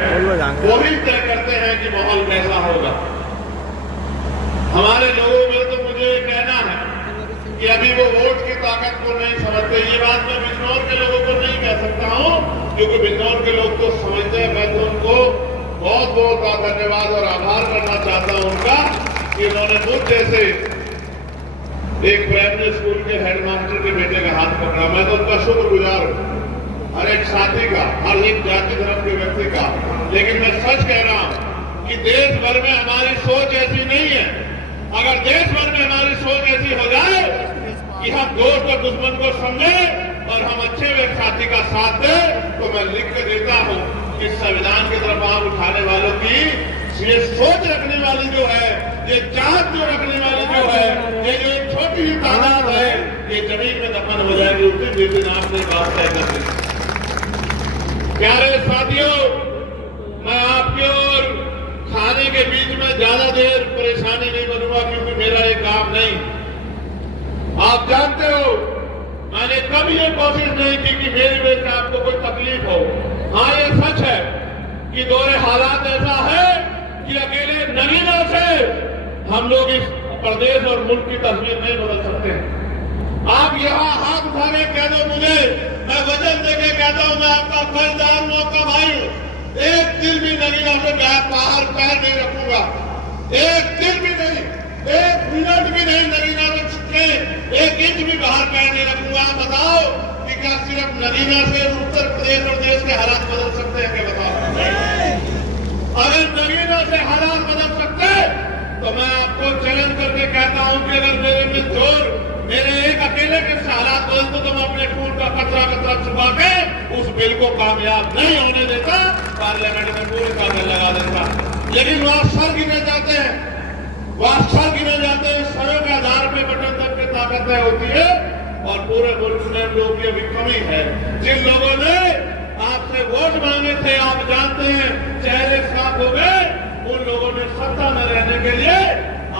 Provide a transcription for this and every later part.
वही तय करते हैं कि माहौल कैसा होगा। हमारे लोगों में तो मुझे कहना है कि अभी वो वोट की ताकत को नहीं समझते। ये बात मैं बिजनौर के लोगों को नहीं कह सकता हूं, क्योंकि बिजनौर के लोग तो समझते हैं। मैं तो उनको बहुत बहुत धन्यवाद और आभार करना चाहता हूं उनका कि उन्होंने मुझ जैसे एक प्राइमरी स्कूल के हेडमास्टर के बेटे का हाथ पकड़ा। मैं तो उनका शुक्रगुजार हूं, हर एक साथी का, हर एक जाति धर्म के व्यक्ति का। लेकिन मैं सच कह रहा हूं कि देश भर में हमारी सोच ऐसी नहीं है। अगर देश भर में हमारी सोच ऐसी हो जाए कि हम दोस्त और दुश्मन को समझें और हम अच्छे व्यक्ति साथी का साथ दें, तो मैं लिख के देता हूं कि संविधान की तरफ आंख उठाने वालों की ये सोच रखने वाली जो है, ये चाहत जो रखने वाली जो है, ये जो एक छोटी सी तादाद है, ये जमीन में दफन हो जाएगी उसी दिन। आपने बात तय कर दी। प्यारे साथियों, मैं आपके और खाने के बीच में ज्यादा देर परेशानी नहीं बनूंगा, क्योंकि मेरा ये काम नहीं। आप जानते हो मैंने कभी ये कोशिश नहीं की कि मेरी वजह से आपको कोई तकलीफ हो। हाँ, ये सच है कि दौरे हालात ऐसा है कि अकेले नगीना से हम लोग इस प्रदेश और मुल्क की तस्वीर नहीं बदल सकते। आप यहाँ हाथ उठा के कह दो मुझे, मैं वजन देके कहता हूं मैं आपका फर्जदार हूं, आपका भाई हूं। एक दिन भी नगीना से बाहर पैर नहीं रखूंगा, एक दिन भी नहीं, एक मिनट भी नहीं नगीना से छुटके एक इंच भी बाहर पैर नहीं रखूंगा। आप बताओ कि क्या सिर्फ नगीना से उत्तर प्रदेश और देश के हालात बदल सकते हैं? क्या बताओ? अगर नगीना से हालात बदल सकते तो मैं आपको चैलेंज करके कहता हूं कि अगर मेरे में जोर, मेरे एक अकेले के हालात बदलते तो मैं अपने खून का कतरा कतरा छुपा के उस बिल को कामयाब नहीं होने देता, पार्लियामेंट में पूरी कागज लगा देता। लेकिन वहां सर गिने जाते हैं, वहां सर गिने जाते हैं, सरों के आधार पर बटन तक की ताकत तय होती है। और पूरे मुल्क में लोगों की अभी कमी है। जिन लोगों ने आपसे वोट मांगे थे, आप जानते हैं, चेहरे साफ हो गए, उन लोगों ने सत्ता में रहने के लिए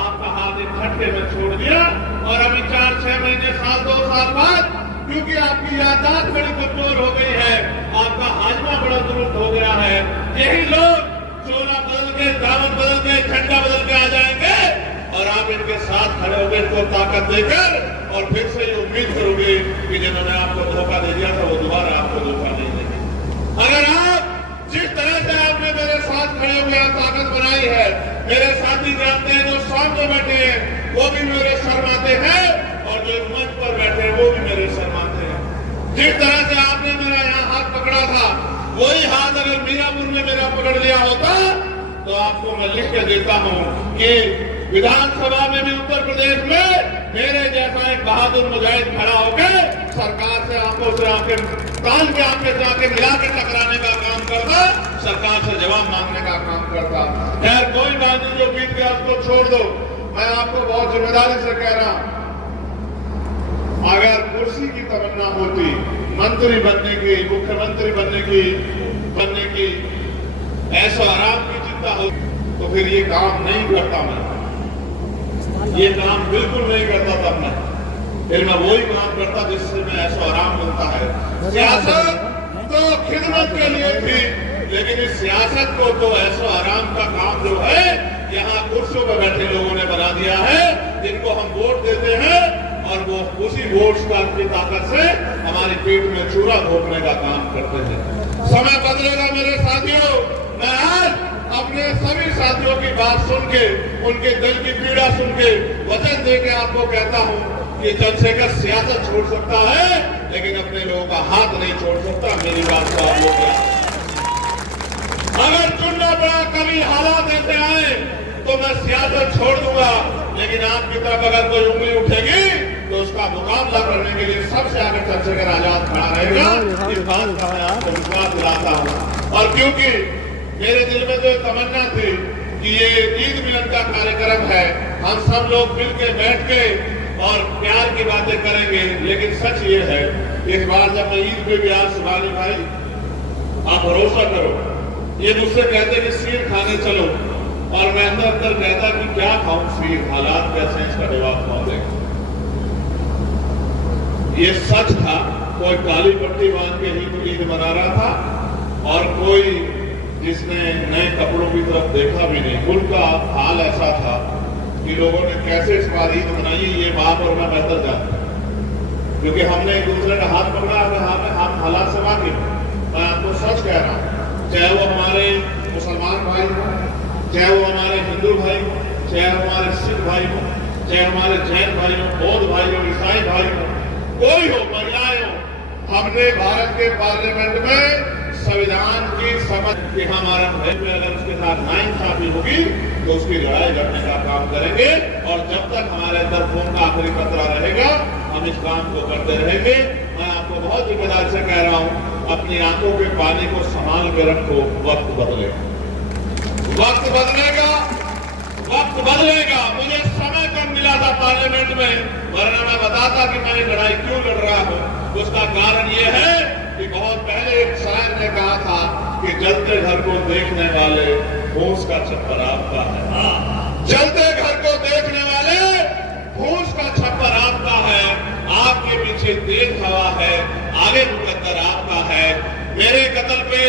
आपका हाथ एक झटके में छोड़ दिया। और अभी 4-6 महीने, साल 2 साल बाद, क्योंकि आपकी याददाश्त बड़ी कमजोर हो गई है, आपका हाजमा बड़ा दुरुस्त हो गया है, यही लोग चोला बदल के, दामन बदल के, झंडा बदल के आ जाएंगे और आप इनके साथ खड़े होकर इनको ताकत देकर और फिर से ये उम्मीद करोगे कि जिन्होंने आपको धोखा दे दिया था वो दोबारा आपको धोखा नहीं देंगे। अगर आप जिस तरह से आपने मेरे साथ खड़े हुए आप ताकत बनाई है, मेरे साथी जानते हैं, जो सामने बैठे हैं वो भी मेरे शर्माते हैं और जो मंच पर बैठे हैं वो भी मेरे शर्माते हैं। जिस तरह से आपने मेरा यहाँ हाथ पकड़ा था, वही हाथ अगर मीरापुर में मेरा पकड़ लिया होता तो आपको मैं लिख के देता हूं कि विधानसभा में भी उत्तर प्रदेश में मेरे जैसा एक बहादुर मुजाहिद खड़ा होकर सरकार से आंखों से आंखें, कान के आंखें से आंखें मिला के टकराने का काम करता, सरकार से जवाब मांगने का काम करता। खैर कोई बात नहीं, जो बीत गया उसको छोड़ दो। मैं आपको बहुत जिम्मेदारी से कह रहा हूं, अगर कुर्सी की तमन्ना होती, मंत्री बनने की, मुख्यमंत्री बनने की ऐसा आराम की चिंता होती, तो फिर ये काम नहीं करता। मैं ये काम बिल्कुल नहीं करता था मैं, फिर मैं वही काम करता जिससे मैं ऐसा आराम मिलता है। सियासत तो खिदमत के लिए थी, लेकिन इस सियासत को तो ऐसा आराम का काम जो है यहाँ कुर्सियों पर बैठे लोगों ने बना दिया है, जिनको हम वोट देते हैं और वो उसी वोट की ताकत से हमारी पेट में चूरा घोंपने का काम करते हैं। समय बदलेगा मेरे साथियों। मैं आज अपने सभी साथियों की बात सुन के, उनके दिल की पीड़ा सुन के, वचन दे के आपको कहता हूं कि चंद्रशेखर सियासत छोड़ सकता है, लेकिन अपने लोगों का हाथ नहीं छोड़ सकता। मेरी बात को आप लोग अगर चुनना पड़ा, कभी हालात ऐसे आए तो मैं सियासत छोड़ दूंगा, लेकिन आपकी तरफ अगर कोई उंगली उठेगी तो उसका मुकाबला करने के लिए सबसे आगे चंद्रशेखर आजाद खड़ा रहेगा। इस बात का मैं आपको विश्वास दिलाता हूं। और क्योंकि मेरे दिल में जो तमन्ना थी कि ये ईद मिलन का कार्यक्रम है, हम सब लोग मिल के बैठ के और प्यार की बातें करेंगे, लेकिन सच ये है, इस बार जब मैं ईद पे भी आज सुभानी भाई, आप भरोसा करो, ये मुझसे कहते कि सीर खाने चलो, और मैं अंदर अंदर कहता कि क्या खाऊं सीर, हालात कैसे, इसका जवाब कौन देगा। ये सच था, कोई काली पट्टी बांध के ईद मना रहा था और कोई जिसने नए कपड़ों की तरफ देखा भी नहीं। मुल्क का हाल ऐसा था कि लोगों ने कैसे इस बार ईद मनाई, ये बाप और मैं बेहतर जानता हूं, क्योंकि हमने एक दूसरे का हाथ पकड़ा, हम हालात से वाकिफ। मैं आपको सच कह रहा हूं, चाहे वो हमारे मुसलमान भाई हो, चाहे वो हमारे हिंदू भाई हो, चाहे हमारे सिख भाई हो, चाहे हमारे जैन भाई हो, बौद्ध भाई हो, ईसाई भाई हो, कोई हो, महिलाएं हो, हमने भारत के पार्लियामेंट में संविधान की समझ कि हमारा भाई में अगर उसके साथ नाइंसाफी होगी तो उसकी लड़ाई लड़ने का काम करेंगे। और जब तक हमारे अंदर खून का आखिरी कतरा रहेगा हम इस काम को करते रहेंगे। मैं आपको बहुत जिम्मेदारी से कह रहा हूं, अपनी आंखों के पानी को संभाल के रखो। वक्त बदलेगा, वक्त बदलेगा, वक्त बदलेगा। मुझे समय कम मिला था पार्लियामेंट में, वरना मैं बताता कि मैं ये लड़ाई क्यों लड़ रहा हूं। उसका कारण ये है कि बहुत पहले एक शायर ने कहा था कि जलते घर को देखने वाले फूस का छप्पर आपका है। जलते घर को देखने वाले फूस का छप्पर आपका है। आपके पीछे तेज हवा है, आगे मुकद्दर आपका है। मेरे कत्ल पे,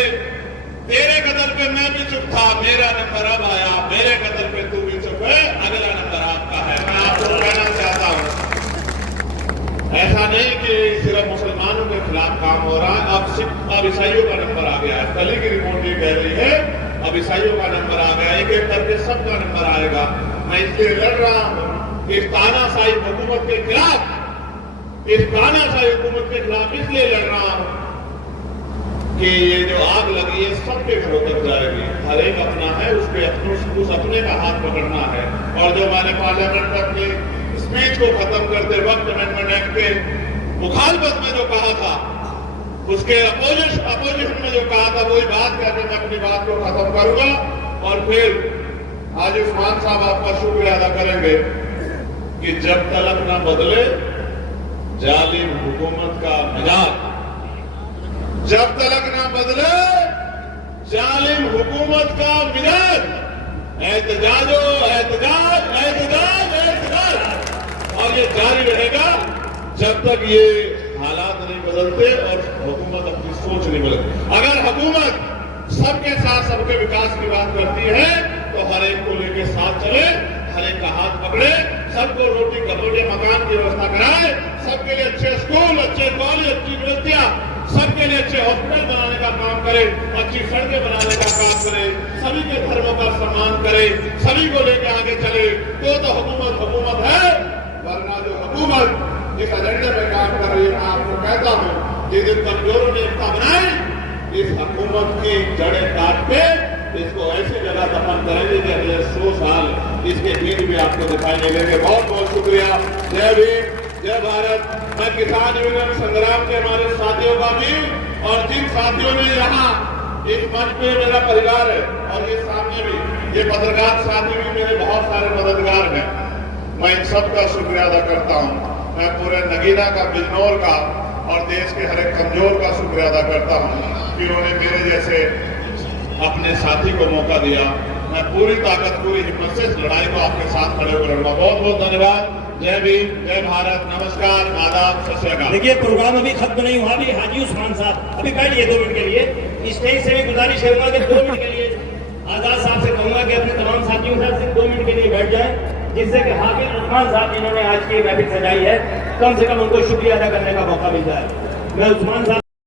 तेरे कत्ल पे मैं भी चुप था, मेरा नंबर अब आया। मेरे कत्ल पे तू भी चुप है, अगला नंबर आपका है। मैं आपको कहना चाहता हूं, ऐसा नहीं कि सिर्फ मुसलमानों के खिलाफ काम हो रहा है। अब ईसाइयों का नंबर आ गया है। कल की रिपोर्ट ये कह रही है अब ईसाइयों का नंबर आ गया, एक एक करके सबका नंबर आएगा। मैं इसलिए लड़ रहा हूं इस तानाशाही हुकूमत के खिलाफ, इस तानाशाही हुकूमत के खिलाफ इसलिए लड़ रहा हूं कि ये जो आग लगी है सबके घरों तक जाएगी। हर एक अपना है, उस अपने का हाथ पकड़ना है। और जो मैंने पार्लियामेंट में अपनी स्पीच को खत्म करते वक्त अमेंडमेंट एक्ट के मुखालफत में जो कहा था, उसके अपोजिशन में जो कहा था, वही बात करके मैं अपनी बात को खत्म करूंगा। और फिर आज उस्मान साहब आपका शुक्रिया अदा करेंगे कि जब तलक ना बदले जालिम हुकूमत का मिजाज, जब तलक ना बदले जालिम हुकूमत का मिजाज, एहतजाजो एहतजाज एहतजाज एहतजाज, और ये जारी रहेगा जब तक ये हालात नहीं बदलते और हुकूमत अपनी सोच नहीं बदलती। अगर हुकूमत सबके साथ सबके विकास की बात करती है तो हर एक को लेके साथ चले, हर एक का हाथ पकड़े, सबको रोटी कपड़े मकान की व्यवस्था कराए, सबके लिए अच्छे स्कूल, अच्छे कॉलेज, अच्छी यूनिवर्सिटियां, सबके लिए अच्छे हॉस्पिटल बनाने का काम करे, अच्छी सड़कें बनाने का काम करे, सभी के धर्मों का सम्मान करे, सभी को लेकर आगे चले, तो हुकूमत है। वरना जो हुकूमत जिस एजेंडे में काम कर रही है, मैं आपको कहता हूं, जिस दिन कमजोरों ने एकता बनाई, इस हुकूमत की जड़ें काट के इसको ऐसी जगह दफन करेंगे कि अगले 100 साल इसके बीच भी आपको दिखाई नहीं देंगे। बहुत बहुत शुक्रिया। जय भीम, जय भारत। मैं किसान यूनियन संग्राम के हमारे साथियों का भी, और जिन साथियों ने यहाँ इस मंच पे मेरा परिवार है और ये सामने भी ये पत्रकार साथी भी मेरे बहुत सारे मददगार हैं, मैं इन सब का शुक्रिया अदा करता हूँ। मैं पूरे नगीना का, बिजनौर का और देश के हर एक कमजोर का शुक्रिया अदा करता हूँ कि उन्होंने मेरे जैसे अपने साथी को मौका दिया। मैं पूरी ताकत, पूरी हिम्मत से इस लड़ाई को आपके साथ खड़े होकर लड़ूंगा। बहुत बहुत धन्यवाद। जय भीम, जय भारत, नमस्कार, आदाब, सत श्री अकाल। देखिए, प्रोग्राम अभी खत्म नहीं हुआ। अभी हाजी उस्मान साहब अभी बैठिए 2 मिनट के लिए। स्टेज से भी गुजारिश करूंगा कि 2 मिनट के लिए आजाद साहब से कहूंगा कि अपने तमाम साथियों के साथ सिर्फ 2 मिनट के लिए बैठ जाए, जिससे कि हाफिज उस्मान साहब जिन्होंने आज की महफिल सजाई है, कम से कम उनको शुक्रिया अदा करने का मौका मिल जाए। मैं उस्मान साहब